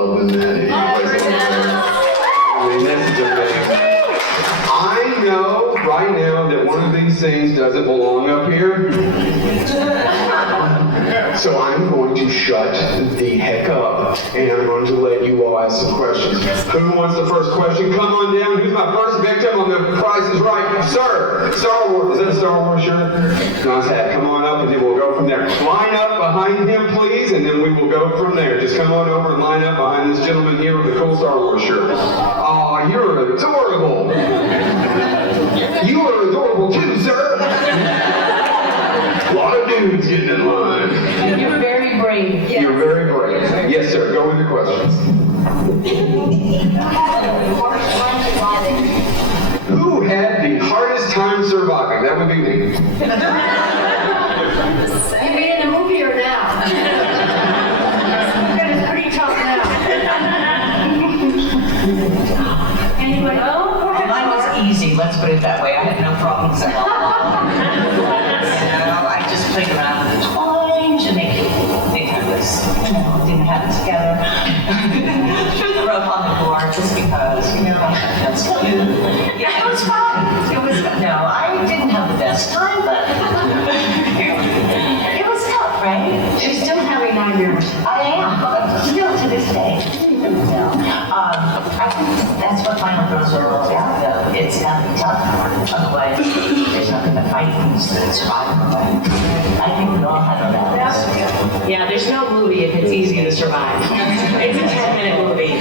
love than that. I mean, that's the thing. I know right now that one of these things doesn't belong up here. So I'm going to shut the heck up, and I'm going to let you all ask some questions. Who wants the first question? Come on down. Who's my first victim on The Price is Right? Sir, Star Wars. Is that a Star Wars shirt? Nice hat. Come on up, and then we'll go from there. Line up behind him, please, and then we will go from there. Just come on over and line up behind this gentleman here with the cool Star Wars shirt. Aw, you're adorable. You are adorable too, sir. A lot of dudes getting in line. You're very brave. Yes. You're very brave. Yes, sir. Go with your questions. Who had the hardest time surviving? That would be me. You mean in the movie or now? That is pretty tough now. Anybody? Well, mine was easy. Let's put it that way. I had no problems at all. I just played around with the toys to make it think I was, didn't have it together. Threw the rope on the floor just because, that's cute. Yeah, it was fun. No, I didn't have the best time, but it was tough, right? She's still having nightmares. I am, still to this day. No. I think that's what Final Girls are all about, though. It's gotta be tough. Otherwise, there's nothing to fight and survive. I think we all have our battles. Yeah, there's no movie if it's easy to survive. It's a 10-minute movie.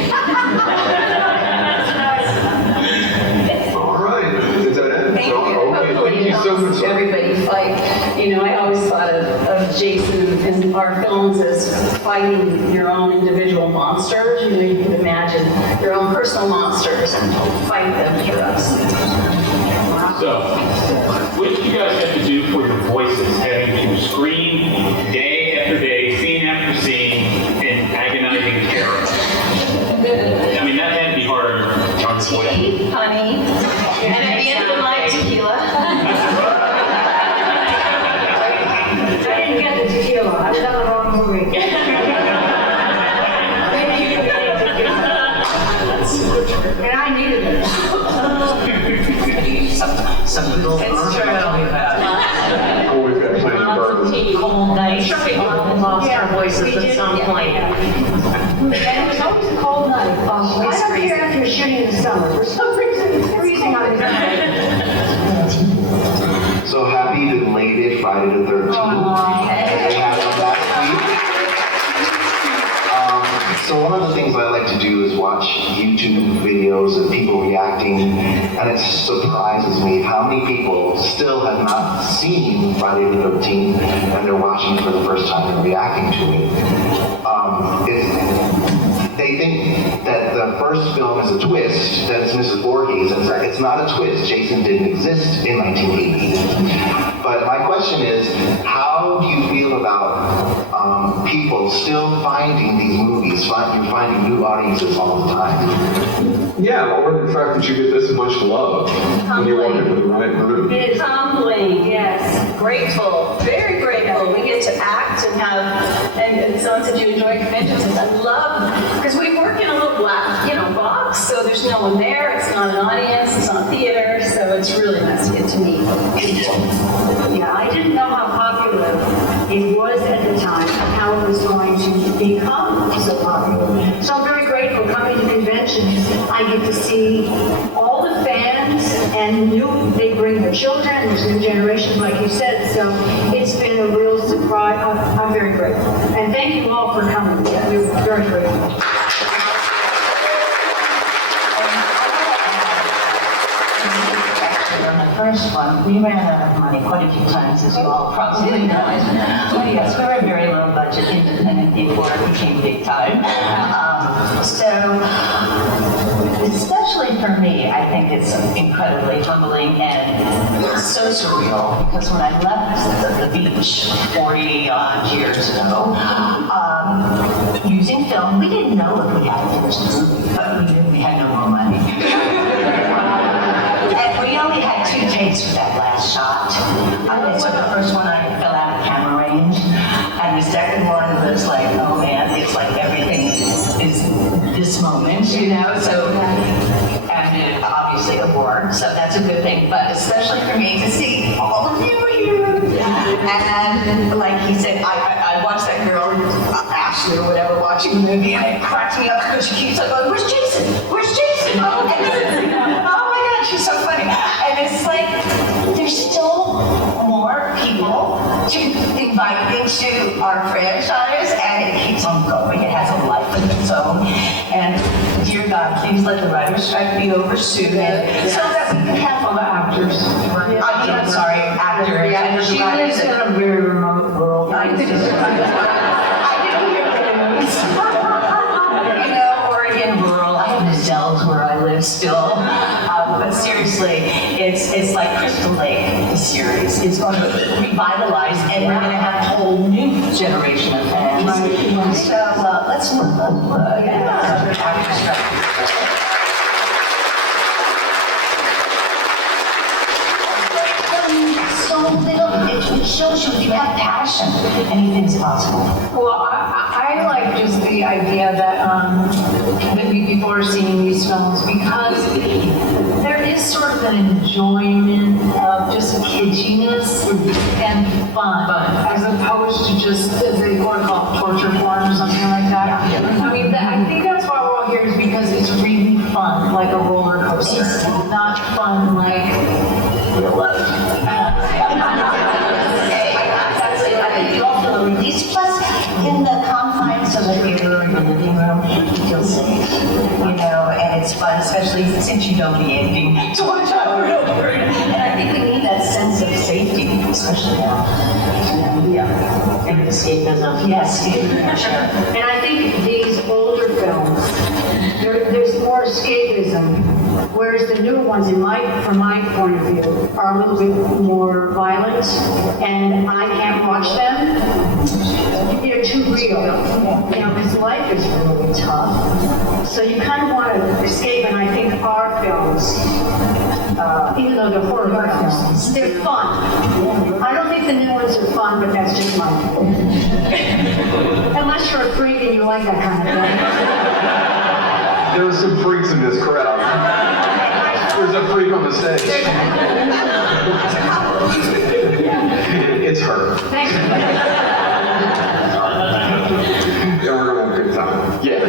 All right. Is that it? Thank you. Okay, thank you so much. Everybody fight. I always thought of Jason and our films as fighting your own individual monsters. You can imagine your own personal monsters and fight them for us. So, what did you guys have to do for your voices, having to scream day after day, scene after scene, in agonizing terror? I mean, that had to be hard on your voice. Tea, honey, and at the end of the night, tequila. I didn't get the tequila. I was on the wrong movie. And I needed it. Some little It's true. Oh, we've got plenty of bourbon. cold nights. Sure, we all lost our voices at some point. And it was always a cold night. I don't care if you're shooting in the summer. For some reason, it's freezing on the night. So happy belated Friday the 13th. So one of the things I like to do is watch YouTube videos of people reacting, and it surprises me how many people still have not seen Friday the 13th, and they're watching it for the first time and reacting to it. They think that the first film is a twist, that it's Mrs. Voorhees. It's not a twist. Jason didn't exist in 1980. But my question is, how do you feel about people still finding these movies, finding new audiences all the time? Yeah, or the fact that you get this much love when you walk into the right room. It's humbling, yes. Grateful, very grateful. We get to act and and someone said you enjoy conventions. I love, because we work in a little black, box, so there's no one there. It's not an audience, it's not theater, so it's really nice to get to meet people. Yeah, I didn't know how popular it was at the time and how it was going to become so popular. So I'm very grateful coming to conventions. I get to see all the fans and they bring their children, there's new generations like you said, so it's been a real surprise. I'm very grateful. And thank you all for coming. We're very grateful. First one, we ran out of money quite a few times, as you all probably know. Yes, we were a very low budget independent before it became big time. Especially for me, I think it's incredibly humbling and so surreal, because when I left the beach 40-odd years ago, using film, we didn't know if we had to finish this movie, but we knew we had no more money. And we only had 2 takes for that last shot. So the first one I fell out of camera range, and the second one was like, oh man, it's like everything is this moment, you know, so, and obviously a war, so that's a good thing, but especially for me to see all of you here. And like he said, I watched that girl, Ashley or whatever, watching the movie, and it cracks me up because she keeps like going, where's Jason? Where's Jason? Oh, my God, she's so funny. And it's like, there's still more people to invite into our franchise, and it keeps on going. It has a life of its own. And dear God, please let the writer's strike be over soon, so that we can have other actors. I'm sorry, actors. Yeah, she lives in a very remote world. I didn't hear things. You know, Oregon rural. I have Nizelles where I live still. But seriously, it's like Crystal Lake, the series. It's going to revitalize, and we're going to have a whole new generation of fans. So let's move on. Actor strike. So little, it shows you if you have passion, anything's possible. Well, I like just the idea that people are seeing these films because there is sort of an enjoyment of just kitschiness and fun, as opposed to just, as they want to call it, torture porn or something like that. I mean, I think that's why we're all here is because it's really fun, like a roller coaster, not fun like real life. That's it. I think you all feel a release. Plus, in the confines of the theater or the living room, you feel safe. You know, and it's fun, especially since you know the ending. To watch over and over. And I think we need that sense of safety, especially now. Yeah. And escapism. Yes, sure. And I think these older films, there's more escapism, whereas the newer ones, from my point of view, are a little bit more violent, and I can't watch them. They're too real, you know, because life is really tough. So you kind of want to escape, and I think our films, even though they're horror films, they're fun. I don't think the new ones are fun, but that's just my opinion. Unless you're a freak and you like that kind of thing. There are some freaks in this crowd. There's a freak on the stage. It's her. Thank you. And we're gonna have a good time. Yeah.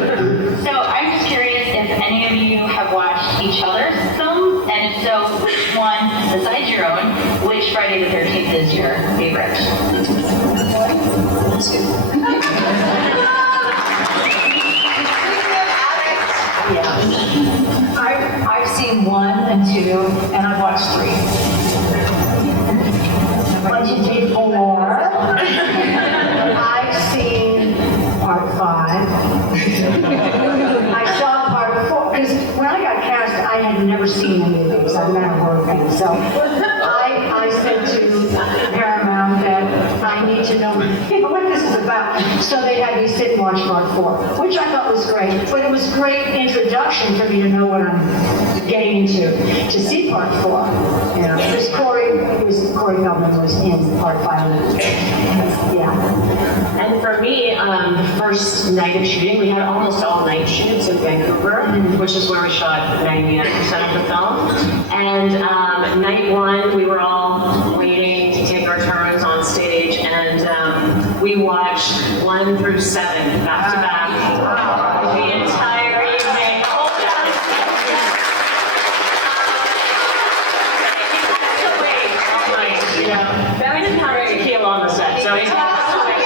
So I'm just curious if any of you have watched each other's films, and if so, which one, besides your own, which Friday the 13th is your favorite? I've seen 1 and 2, and I've watched 3. What did you do for? I've seen part 5. I saw part 4, because when I got cast, I had never seen any of these. I'm not a horror fan, so I said to Paramount that I need to know what this is about. So they had me sit and watch part 4, which I thought was great. But it was a great introduction for me to know what I'm getting into, to see part 4. You know, because Corey Feldman was in part 5. Yeah. And for me, the first night of shooting, we had almost all night shoots in Vancouver, which is where we shot 99% of the film. And night 1, we were all waiting to take our turns on stage, and we watched 1 through 7 back to back the entire evening. You know, then we didn't have tequila on the set, so we had to wait.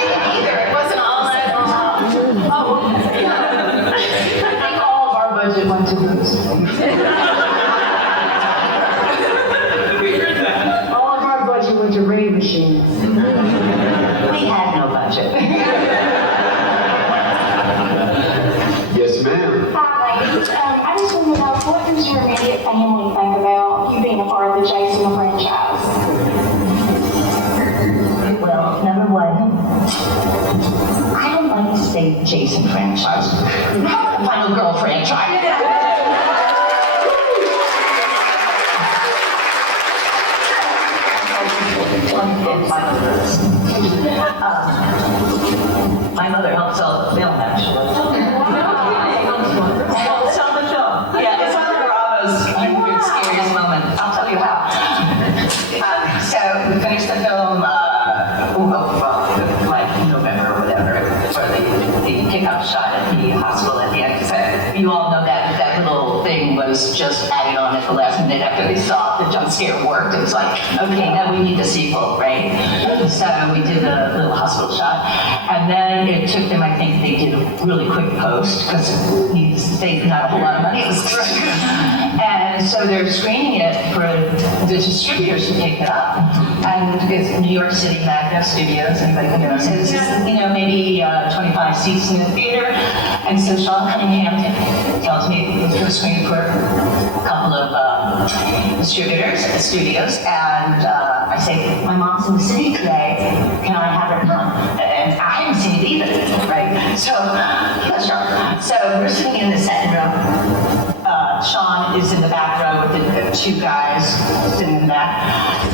It wasn't all that long. Oh, I think all of our budget went to booze. All of our budget went to rain machines. We had no budget. Yes, ma'am. Hi, I just want to know, what does your immediate family think about you being a part of the Jason franchise? Well, number 1, I don't like to say Jason franchise. How about Final Girl franchise? My mother helped sell the film, actually. you how. So we finished the film, like November or whatever, for the pickup shot at the hospital at the end. So you all know that little thing was just added on at the last minute after they saw the jump scare worked. It was like, okay, now we need the sequel, right? So we did a little hospital shot. And then it took them, I think they did a really quick post because needless to say, not a whole lot of money. It was great. And so they're screening it for the distributors to pick it up. And it's New York City Magna Studios, anybody can know. So this is, maybe 25 seats in the theater. And so Sean Cunningham tells me it's going to screen for a couple of distributors at the studios. And I say, my mom's in the city today. Can I have her come? And I haven't seen it either, right? So, that's Sean. So we're sitting in the second row. Sean is in the back row with the two guys sitting in the back.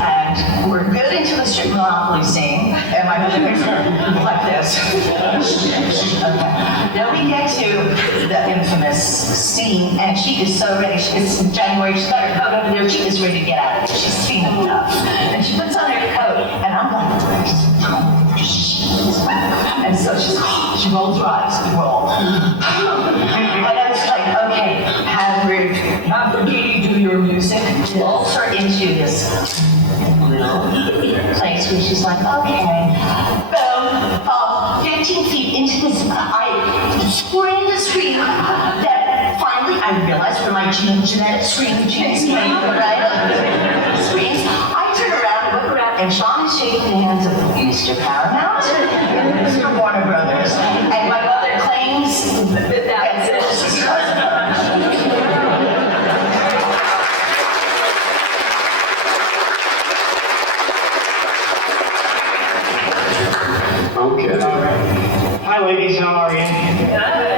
And we're good into the strip monopoly scene. And my mother's like this. Okay. Then we get to the infamous scene, and she is so ready. It's January, she's got her coat over there. She is ready to get out of it. She's seen enough. And she puts on her coat, and I'm like, and so she rolls her eyes, roll. And I was like, okay, have Dee do your music. Rolls her into this little place where she's like, okay, boom, 15 feet into this, I screamed the scream that finally I realized where my genetic scream genes came from, right? Screams. I turn around, look around, and Sean is shaking the hands of Mr. Paramount, Mr. Warner Brothers, and my mother claims that's it. Okay. Hi ladies, how are you?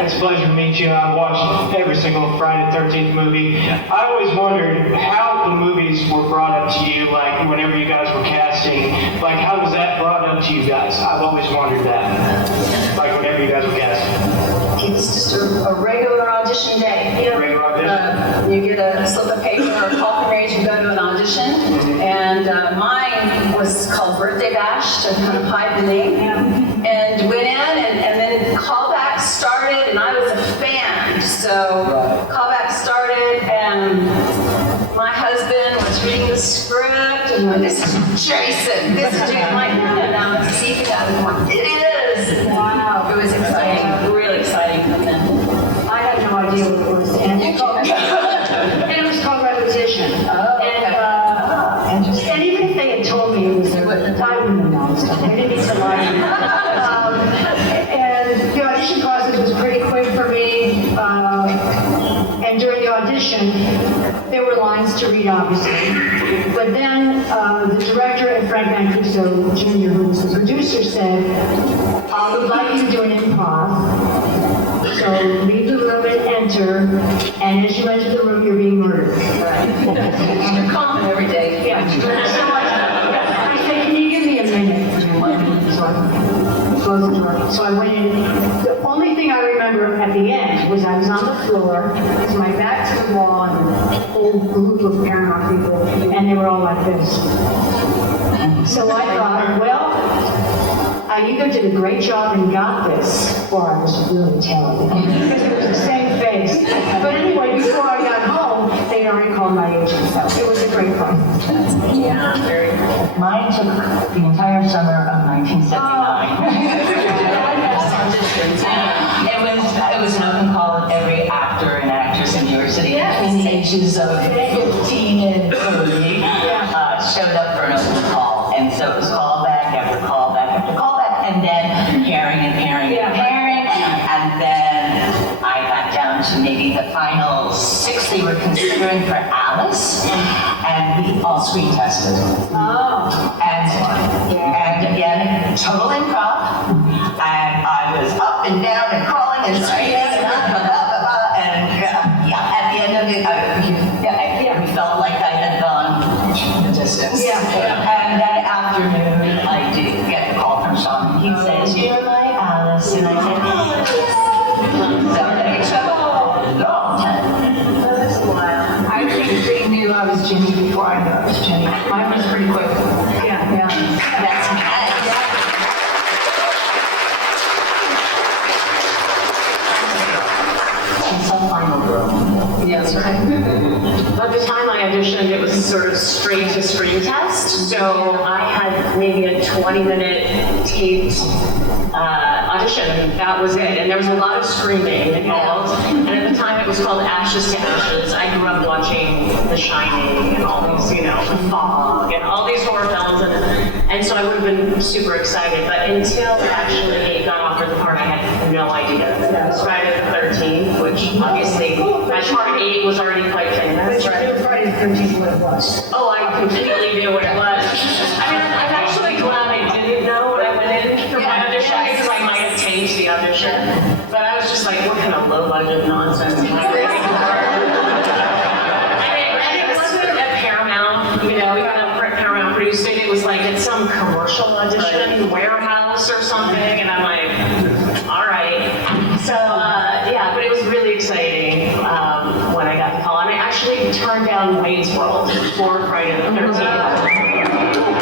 It's a pleasure to meet you. I watched every single Friday the 13th movie. I always wondered how the movies were brought up to you, like whenever you guys were casting, like how was that brought up to you guys? I've always wondered that, like whenever you guys were casting. It's just a regular audition day. Regular audition? You get a slip of paper or a call from range, you go to an audition. And mine was called Birthday Bash to kind of hide the name. And went in, and then callback started, and I was a fan. So callback started, and my husband was reading the script, and went, this is Jason, this is Jason. I'm like, no, it's Steve. It is. Wow. It was exciting, really exciting for them. I had no idea what it was. And it was called repetition. And even if they had told me it was I wouldn't have known stuff. I didn't need to lie. And the audition process was pretty quick for me. And during the audition, there were lines to read, obviously. But then the director and Frank Mancuso Jr., who was the producer, said, I would like you to do an improv. So leave the room and enter, and as you enter the room, you're being murdered. You're calling every day. Yeah. So I said, can you give me a minute? So I closed the door. So I went in. The only thing I remember at the end was I was on the floor with my back to the wall and a whole group of Paramount people, and they were all like this. So I thought, well, I either did a great job and got this, or I was really terrible. Because it was the same face. But anyway, before I got home, they'd already called my agent, so it was a great fun. Yeah, very cool. Mine took the entire summer of 1979. It was an open call with every actor and actress in New York City between the ages of 15 and 30 showed up for an open call. And so it was callback after callback after callback, and then pairing and pairing and pairing. And then I got down to maybe the final 6 they were considering for Alice, and we all screen tested. And again, total improv. And I was up and down and crawling and screaming and at the end of it, we felt like I had gone the distance. And that afternoon, I did get the call from Sean. He says, "You're my Alice," and I said, "So it took a long time." That's a while. I think they knew I was Jimmy before I knew I final girl. Yes, right. By the time I auditioned, it was sort of straight to screen test, so I had maybe a 20-minute taped audition, and that was it. And there was a lot of screaming involved. And at the time, it was called Ashes to Ashes. I grew up watching The Shining and all these, The Fog and all these horror films, and so I would have been super excited. But until I actually got offered the part, I had no idea. It was Friday the 13th, which obviously my part 8 was already quite famous. But you knew Friday the 13th what it was. Oh, I completely knew what it was. I mean, I'm actually glad I didn't know when I went in for my audition, because I might have changed the audition. But I was just like, what kind of low-budget nonsense am I ready for? And it wasn't at Paramount, even though Paramount produced it, it was like at some commercial audition warehouse or something, and I'm like, all right. So, yeah, but it was really exciting when I got the call. And I actually turned down Wayne's World for Friday the 13th.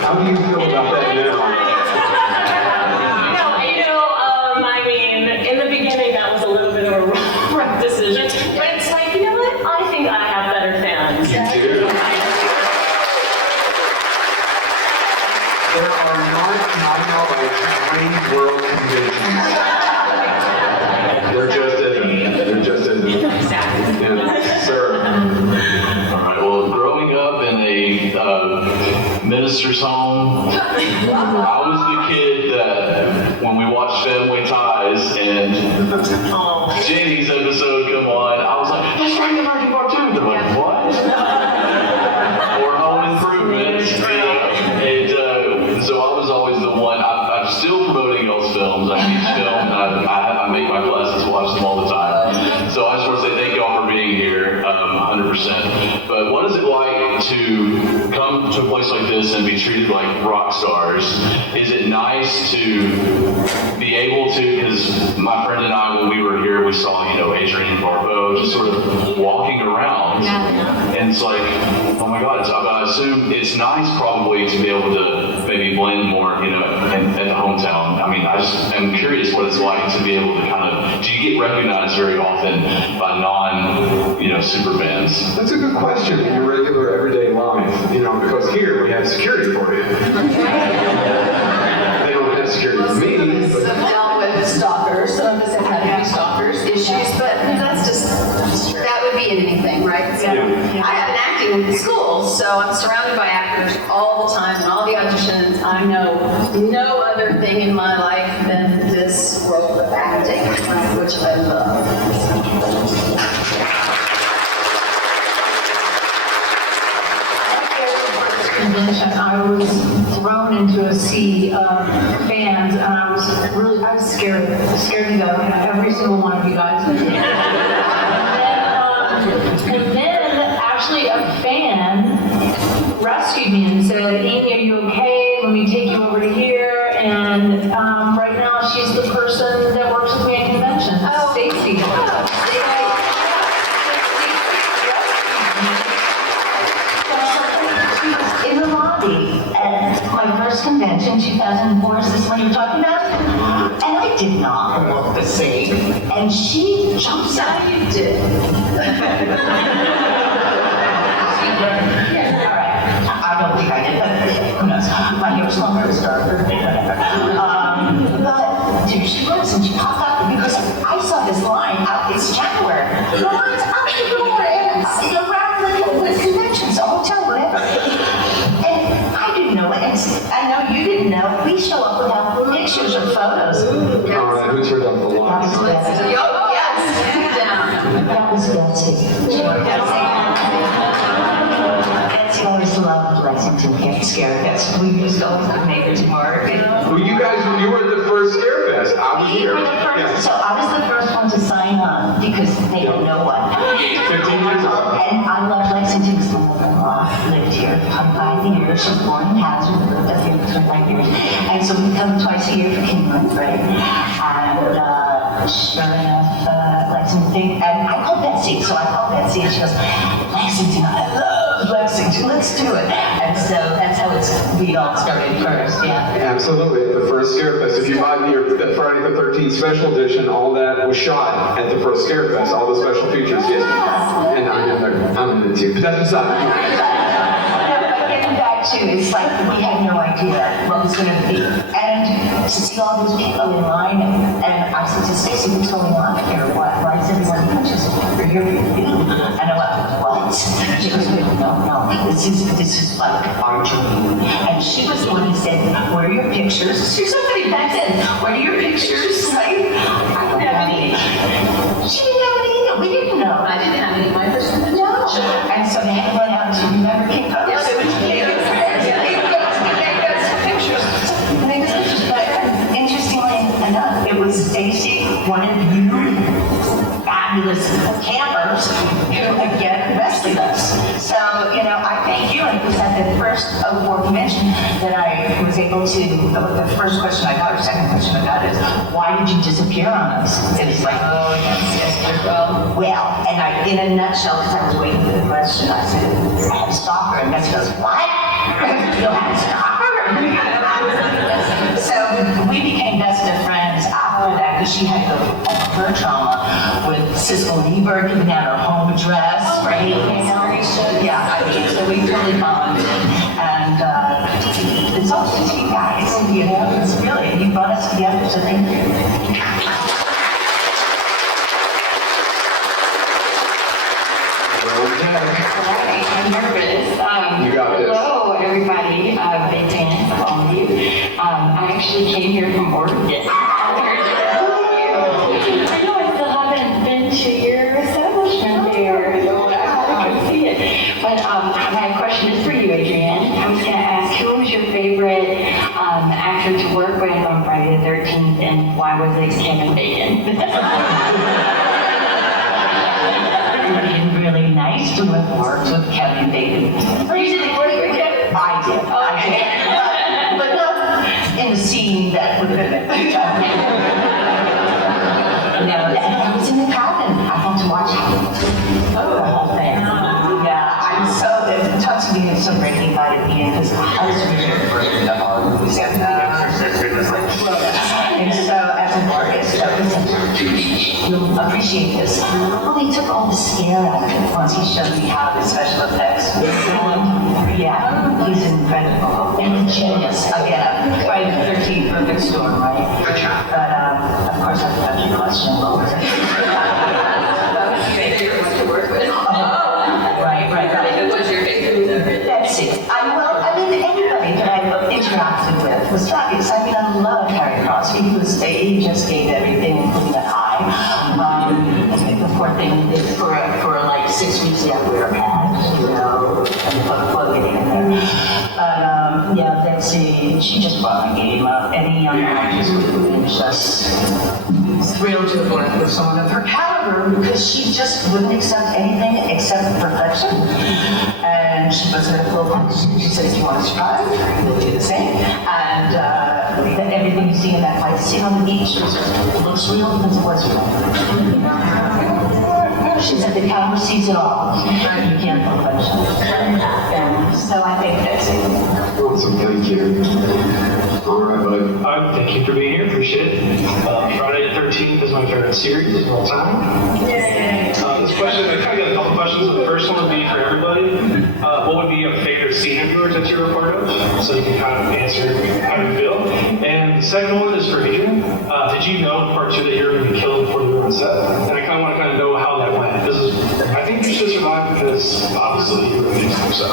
How do you feel about that now? I mean, in the beginning, that was a little bit of a rough decision. But it's like, you know what? I think I have better fans. You do. There are not like 3 world conventions. There just isn't. Exactly. Yeah. Sir. All right, well, growing up in a minister's home, I was the kid that when we watched Family Ties and Jenny's episode come on, I was like, that's right, the Virgin Part 2. They're like, what? Or Home Improvement. And so I was always the one. I'm still promoting y'all's films. I teach film, and I make my classes watch them all the time. So I just want to say thank y'all for being here, 100%. But what is it like to come to a place like this and be treated like rock stars? Is it nice to be able to, because my friend and I, when we were here, we saw, Adrienne just sort of walking around. And it's like, oh my God, I assume it's nice probably to be able to maybe blend more, at the hometown. I mean, I just am curious what it's like to be able to kind of, do you get recognized very often by super bands? That's a good question in your regular everyday life, because here we have security for you. They don't have security for me. Some of us have dealt with stalkers, some of us have had stalkers issues, but that would be in anything, right? So Yeah. I have an acting school, so I'm surrounded by actors all the time, and all the auditions. I know no other thing in my life than this world of acting, which I love. Convention, I was thrown into a sea of fans, and I was scared to death, every single one of you guys. And then actually a fan rescued me and said, Amy, are you okay? Let me take you over to here. And right now she's the person that works with me at conventions, Stacy. In the lobby at my first convention, 2004, is this what you're talking about? And I did not look the same. And she jumps out. You did. All right. I don't think I did, but who knows? My hair was longer, it was darker, whatever. But there she was, and she popped up because I saw this line out. It's January. The line's out the door, and around the conventions, a hotel, whatever. And I didn't know it, and I know you didn't know. We show up without pictures or photos. All right, who turned up the lights? Oh, yes. Down. That was Betsy. Betsy always loved Lexington Scarefest. We used to always have Maker's Mark. Well, you were at the first Scarefest. I was here. Yeah. So I was the first one to sign on because they didn't know what. 15 years ago. And I love Lexington because my mother-in-law lived here 25 years. She was born in Hazard, lived up here for 25 years. And so we come twice a year for Kingland, right? And sure enough, Lexington, and I called Betsy, so I called Betsy and she goes, Lexington, I love Lexington, let's do it. And so that's how we all started first, yeah. Absolutely, at the first Scarefest. If you buy the Friday the 13th special edition, all that was shot at the first Scarefest. All the special features, yeah. it too. But that's beside the point. But getting back to, it's like we had no idea what was going to be. And to see all those people in line, and I said to Stacy, what's going on here? Why is everyone here? She said, we're here for you. And I went, what? She goes, no, this is like our dream. And she was the one who said, where are your pictures? She's somebody back then, where are your pictures? Right? I don't have any. She didn't have any either. We didn't know. I didn't have any of my first one. No. And so they had to run out to remember King Post. Yeah, they would take us pictures. But interestingly enough, it was Stacy, one of you fabulous campers who again rescued us. So, I thank you, and it was at the first award convention that I was able to, the first question I got, or second question I got is, why did you disappear on us? It was like, Oh, yes, well, and in a nutshell, because I was waiting for the question, I said, I had a stalker, and Betsy goes, what? You had a stalker? So we became best of friends after that, because she had her trauma with Siskel and Ebert giving out her home address, right? Yeah, so we totally bonded. And it's all just you guys, it's really, you brought us together, so thank you. I'm nervous. You got this. Hello, everybody. Big fan of all of you. I actually came here from Oregon. I know I still haven't been to your establishment there, so I can see it. But my question is for you, Adrienne. I was going to ask, who was your favorite actor to work with on Friday the 13th, and why was it Kevin Bacon? Really nice to have worked with Kevin Bacon. You didn't work with Kevin? I did. But not in the scene that would have been. No, I was in the cabin. I got to watch the whole thing. Yeah, I'm so, it touched me so great he invited me in because I was really afraid of all the movies. And so, as an artist, you'll appreciate this. Well, he took all the scare out of it once he showed me how the special effects were done. Yeah, he's incredible. And a genius. Again, Friday the 13th, perfect storm, right? But, of course, I forgot your question. What was it? Favorite one to work with. Right. Who was your favorite? That's it. Anybody that I interacted with was fabulous. I love Harry Crosby. He just gave everything from the eye. The poor thing is for like 6 weeks he had to wear a pad, and plug it in there. But yeah, Betsy, she just brought my game up. Any young actress would have been just thrilled to have worked with someone of her caliber because she just wouldn't accept anything except perfection. And she wasn't a full punch. She says, you want to strive? You'll do the same. And everything you see in that fight scene on the beach looks real because it was real. She said the camera sees it all. You can't pull punch. So I think that's it. Awesome, thank you. All right, bud. Thank you for being here. Appreciate it. Friday the 13th is my favorite series of all time. This question, I kind of got a couple questions. The first one would be for everybody. What would be a favorite scene of yours that you were a part of? So you can kind of answer how you feel. And the second one is for Adrienne. Did you know in part 2 that you were going to be killed before you were on set? And I kind of want to know how that went. Because I think you should survive because obviously you were amazing. So.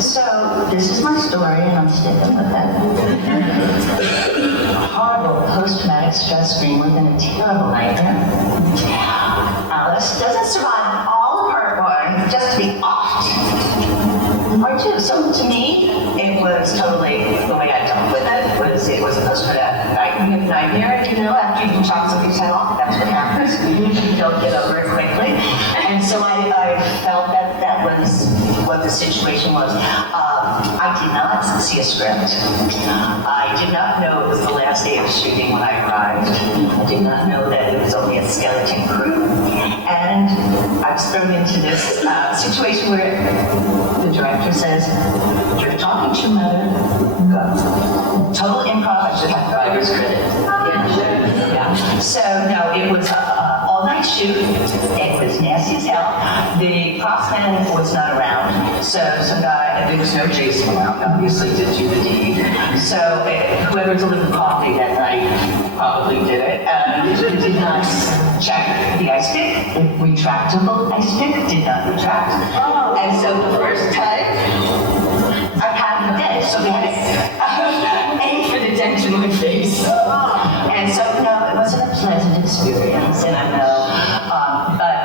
So, this is my story, and I'm sticking with it. Horrible post-traumatic stress scream within a terrible nightmare. Alice doesn't survive all of part 1 just to be offed. Part 2. So, to me, it was totally the way I dealt with it. It was a post-traumatic nightmare. After you can chop somebody's head off, that's what happens. You don't get over it quickly. And so I felt that was what the situation was. I did not see a script. I did not know it was the last day of shooting when I arrived. I did not know that it was only a skeleton crew. And I was thrown into this situation where the director says, you're talking to your mother, go. Total improv, I should have driver's credit. So no, it was a all-night shoot. It was nasty as hell. The props man was not around, so some guy, there was no Jason around, obviously, to do the deed. So whoever delivered coffee that night probably did it. Did not check the ice pick. The retractable ice pick did not retract. And so the first time, I had the dent, so they had to aim for the dent in my face. And so, no, it wasn't a pleasant experience, and I know, but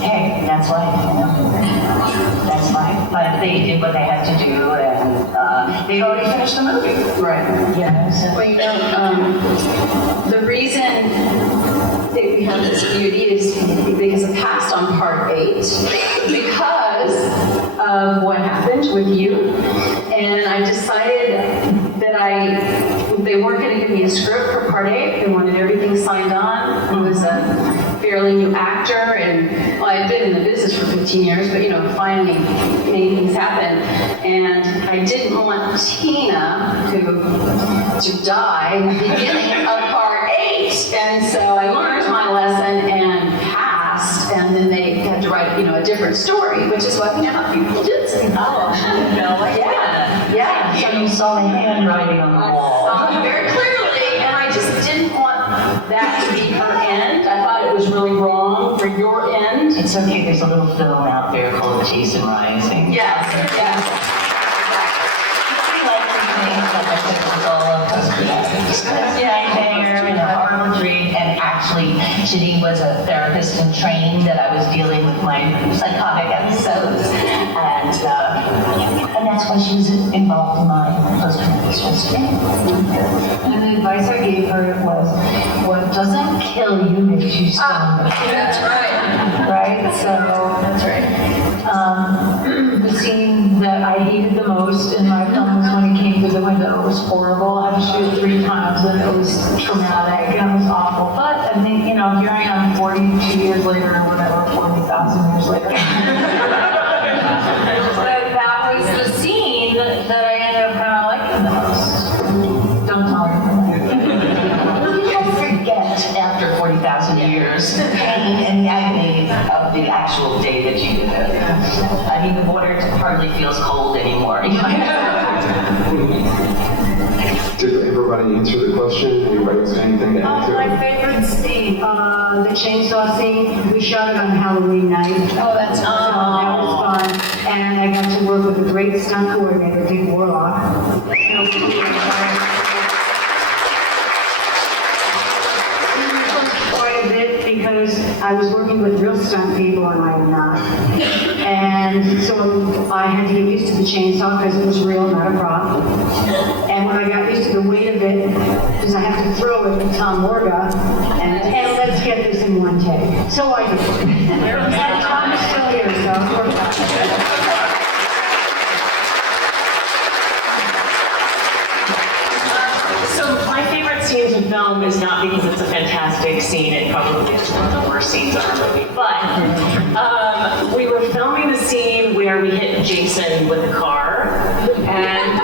hey, that's life, you know. That's life. But they did what they had to do, and they'd already finished the movie. Right. Yeah. So. Well, you know, the reason that we have this beauty is because I passed on part 8 because of what happened with you, and I decided that they weren't going to give me a script for part 8. They wanted everything signed on. It was a fairly new actor, and well, I'd been in the business for 15 years, but you know, finally made things happen. And I didn't want Tina to die in the beginning of part 8, and so I learned my lesson and passed. And then they had to write, you know, a different story, which is what people did say. Oh, no, yeah. So you saw the handwriting on the wall. Very clearly, and I just didn't want that to be her end. I thought it was really wrong for your end. It's okay, there's a little film out there called Jason Rising. Yes. I like to think that I think it was all of us. Nightmare and a horrible dream, and actually, Janine was a therapist in training that I was dealing with my psychotic episodes, and that's why she was involved in my post-traumatic stress training. And the advice I gave her was, what doesn't kill you makes you stronger. That's right. Right? So, That's right. The scene that I hated the most in my film was when he came through the window. It was horrible. I had to shoot it 3 times, and it was traumatic, and it was awful. But I think, you know, here I am 42 years later, or whatever, 40,000 years later. But that was the scene that I ended up kind of liking the most. Don't tell her. You can forget after 40,000 years the pain and the agony of the actual day that you did it. I mean, the water hardly feels cold anymore. Did everybody answer the question? Anybody say anything to answer? My favorite scene, the chainsaw scene. We shot it on Halloween night. Oh, that's So that was fun. And I got to work with a great stunt coordinator, Dick Warlock. Quite a bit because I was working with real stunt people and I am not. And so I had to get used to the chainsaw because it was real, not a prop. And when I got used to the weight of it, because I have to throw it with Tom Morga, and let's get this in one take. So I did. And Tom is still here, so of course I So my favorite scenes in film is not because it's a fantastic scene, it probably is one of the worst scenes of our movie, but we were filming the scene where we hit Jason with a car, and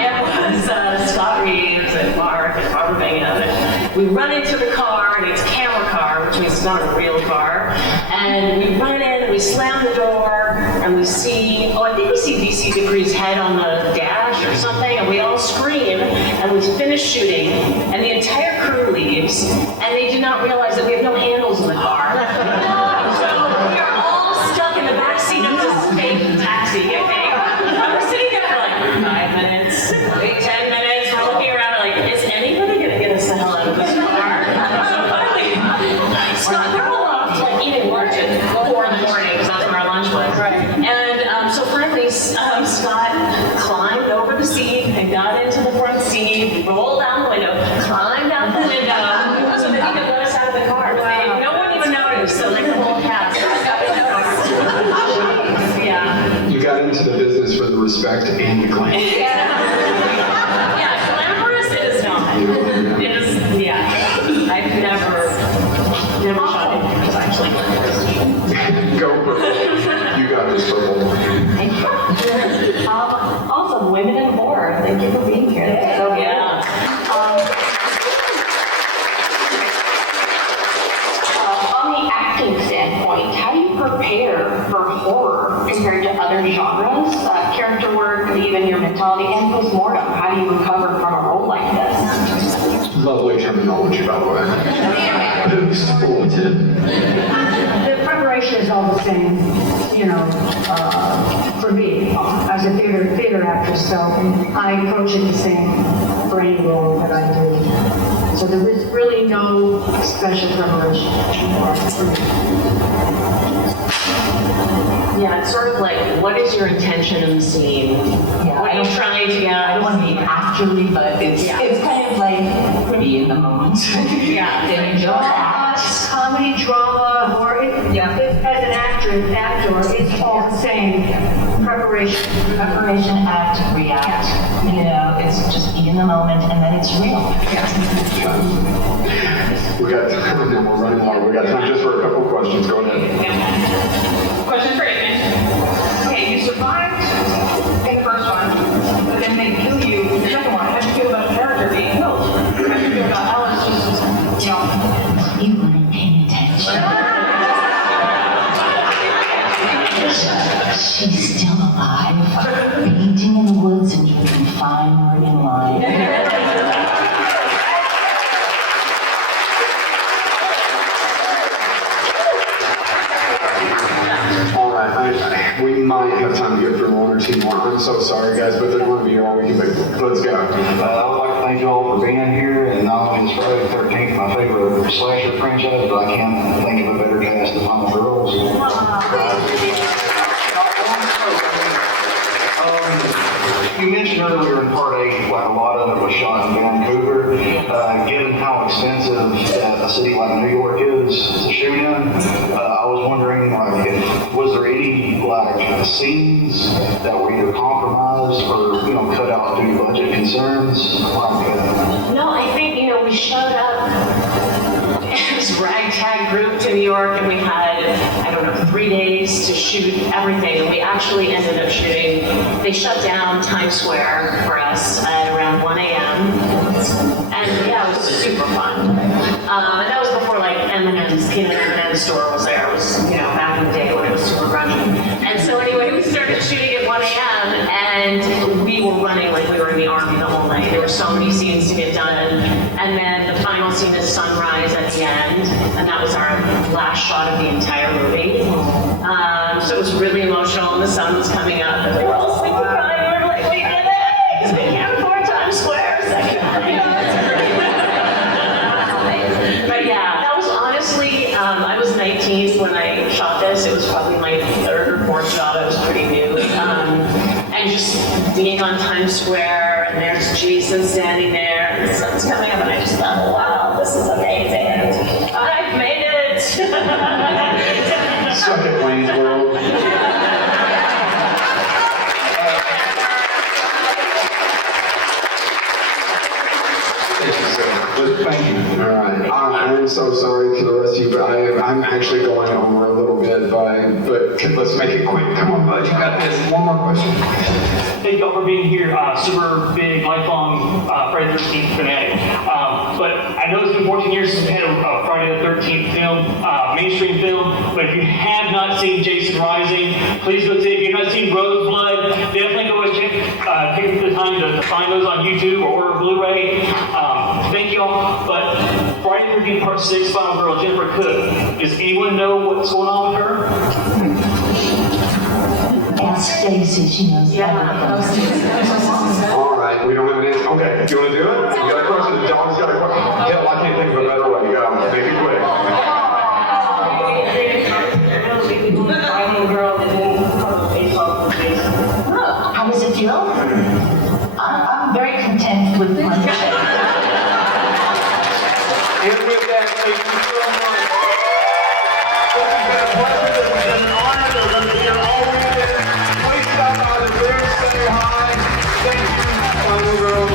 it was Scott Reeves and Mark and Barbara Bingham, and we run into the car, and it's a camera car, which means it's not a real car, and we run in, and we slam the door, and we see, I think we see VC Dupree's head on the dash or something, and we all scream, and we finish shooting, and the entire crew leaves, and they do not realize that we have no handles in the car. So we are all stuck in the back seat of this fake taxi, I think. And we're sitting there for like 5 minutes, 10 minutes, we're looking around like, is anybody gonna get us the hell out of this car? So finally, Scott, they're all off to like eating lunch at 4 in the morning, because that's where our lunch was. And so finally, Scott climbed over the seat and got into the front seat, rolled down the window, climbed out the window, so that he could let us out of the car. And no one even noticed, so like the whole cast got in the car. Yeah. You got into the business for the respect and the claim. Yeah, glamorous it is not. It is, yeah. I've never shot anything that's actually glamorous. Go purple. You got this purple. Thank you. Also, women in horror. Thank you for being here. So, Yeah. Lovely terminology, by the way. Exploited. The preparation is all the same, you know, for me, as a theater actress, so I approach it the same for any role that I do. So there is really no special preparation. Yeah, it's sort of like, what is your intention in the scene? Yeah, What are you trying to get I out don't of want the to be scene? actorly, but it's kind of like be in the moment. Yeah, Then you don't act. Comedy, drama, or as an actor, it's all the same. Preparation. Preparation, act, react. You know, it's just be in the moment, and then it's real. We got time now, we're running long. We got time just for a couple of questions. Go ahead. Question for Adrienne. Okay, you survived in the first one, but then they kill you in the second one. How do you feel about the character being killed? How do you feel about Alice just, you know? You weren't paying attention. She's still alive, painting in the woods, and you can find her in line. All right, we might have time to get through one or two more. I'm so sorry, guys, but they're going to be here all week. But let's go. I would like to thank you all for being here, and not only is Friday the 13th my favorite slasher franchise, but I can't think of a better cast than Mama Girls. You mentioned earlier in part 8, like a lot of it was shot in Vancouver. Given how expensive a city like New York is to shoot in, I was wondering, like, was there any like scenes that were either compromised or cut out due to budget concerns? No, I think, we showed up this ragtag group to New York, and we had, 3 days to shoot everything, and we actually ended up shooting, they shut down Times Square for us at around 1 a.m. And yeah, it was super fun. And that was before like M&M's, peanut M&M's store was there. It was, back in the day when it was super grungy. And so anyway, we started shooting at 1 a.m. and we were running like we were in the army the whole night. There were so many scenes to get done. And then the final scene is sunrise at the end. And that was our last shot of the entire movie. So it was really emotional, and the sun was coming up, and we were all sleeping crying. We were like, we did it! Because we can't afford Times Square. But yeah, that was honestly, I was 19 when I shot this. It was probably my third or fourth shot. I was pretty new. And just being on Times Square, and there's Jason standing there, and the sun's coming up, and I just thought, wow, this is amazing. I've made it! Suck it, Wayne's World. Thank you. All right. I'm so sorry to the rest of you, but I'm actually going over a little bit, but let's make it quick. Come on, bud. You got this. One more question. Thank y'all for being here. Super big, lifelong Friday the 13th fanatic. But I know it's been 14 years since we had a Friday the 13th film, mainstream film. But if you have not seen Jason Rising, please go see it. If you've not seen Roseblood, definitely go and take the time to find those on YouTube or Blu-ray. Thank y'all. But Friday the 13th Part 6, Final Girl, Jennifer Cook. Does anyone know what's going on with her? Ask Stacy, she knows All right, we don't have an answer. Okay, do you want to do it? You got a question? The dog's got a question. Hell, I can't think of a better way. Go, make it quick. How does it feel? I'm very content with my And with that, thank you so much. This has been a pleasure. This has been an honor to be here all weekend. Please stop by the Bears, say hi. Thank you, Final Girls.